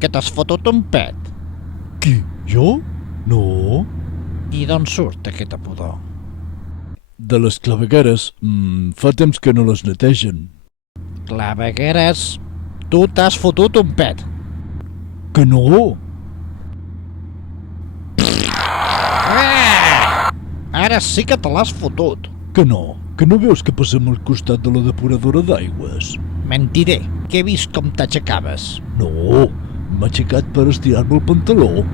Que t'has fotut un pet? Qui, jo? No. I d'on surt aquesta pudor? De les clavegueres, fa temps que no les netegen. Clavegueres, tu t'has fotut un pet. Que no? Ara sí que te l'has fotut. Que no? Que no veus que passem al costat de la depuradora d'aigües? Mentiré, que he vist com t'aixecaves. No, m'ha aixecat per estirar-me el pantaló.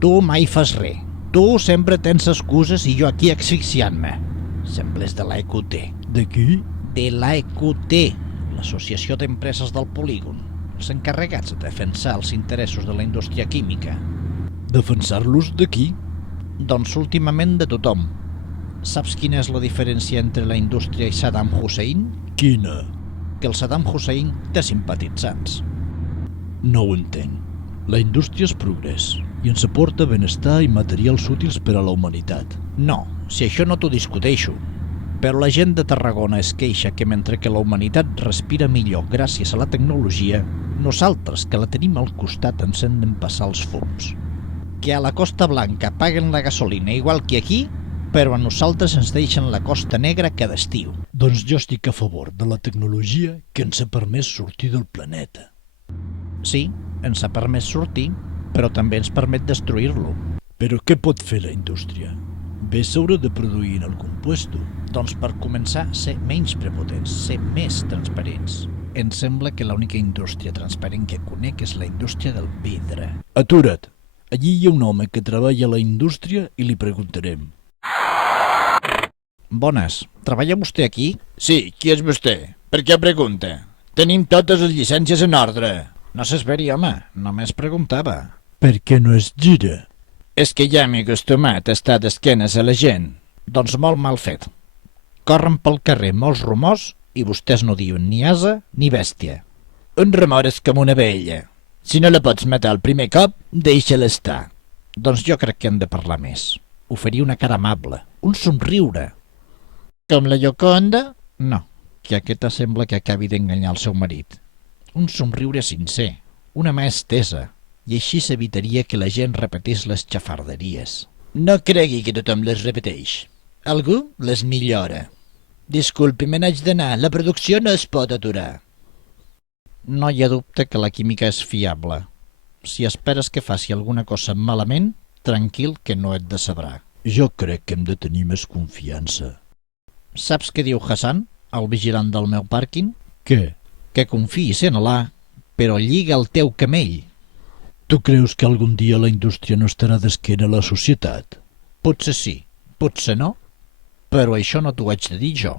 Tu mai fas res. Tu sempre tens excuses i jo aquí asfixiant-me. Sembles de l'EQT. De qui? De l'EQT, l'Associació d'Empreses del Polígon, els encarregats de defensar els interessos de la indústria química. Defensar-los de qui? Doncs últimament de tothom. Saps quina és la diferència entre la indústria i Saddam Hussein? Quina? Que el Saddam Hussein té simpatitzants. No ho entenc. La indústria és progrés i ens aporta benestar i materials útils per a la humanitat. No, si això no t'ho discuteixo. Però la gent de Tarragona es queixa que mentre que la humanitat respira millor gràcies a la tecnologia, nosaltres, que la tenim al costat, ens hem d'empassar els fums. Que a la Costa Blanca paguen la gasolina igual que aquí, però a nosaltres ens deixen la Costa Negra cada estiu. Doncs jo estic a favor de la tecnologia que ens ha permès sortir del planeta. Sí, ens ha permès sortir, però també ens permet destruir-lo. Però què pot fer la indústria? Bé s'haurà de produir en algun puesto. Doncs per començar, ser menys prepotents, ser més transparents. Em sembla que l'única indústria transparent que conec és la indústria del vidre. Atura't! Allí hi ha un home que treballa a la indústria i li preguntarem. Bones, treballa vostè aquí? Sí, qui és vostè? Per què pregunta? Tenim totes les llicències en ordre. No s'esveri, home, només preguntava. Per què no es gira? És que ja m'he acostumat a estar d'esquenes a la gent. Doncs molt mal fet. Corren pel carrer molts rumors i vostès no diuen ni ase ni bèstia. Un rumor és com una vella. Si no la pots matar el primer cop, deixa-la estar. Doncs jo crec que hem de parlar més. Oferir una cara amable, un somriure. Com la Gioconda? No, que aquesta sembla que acabi d'enganyar el seu marit. Un somriure sincer, una mà estesa, i així s'evitaria que la gent repetís les xafarderies. No cregui que tothom les repeteix. Algú les millora. Disculpi, me n'haig d'anar. La producció no es pot aturar. No hi ha dubte que la química és fiable. Si esperes que faci alguna cosa malament, tranquil que no et decebrà. Jo crec que hem de tenir més confiança. Saps què diu Hassan, el vigilant del meu pàrquing? Què? Que confiïs en Alà, però lliga el teu camell. Tu creus que algun dia la indústria no estarà d'esquena a la societat? Potser sí, potser no, però això no t'ho haig de dir jo.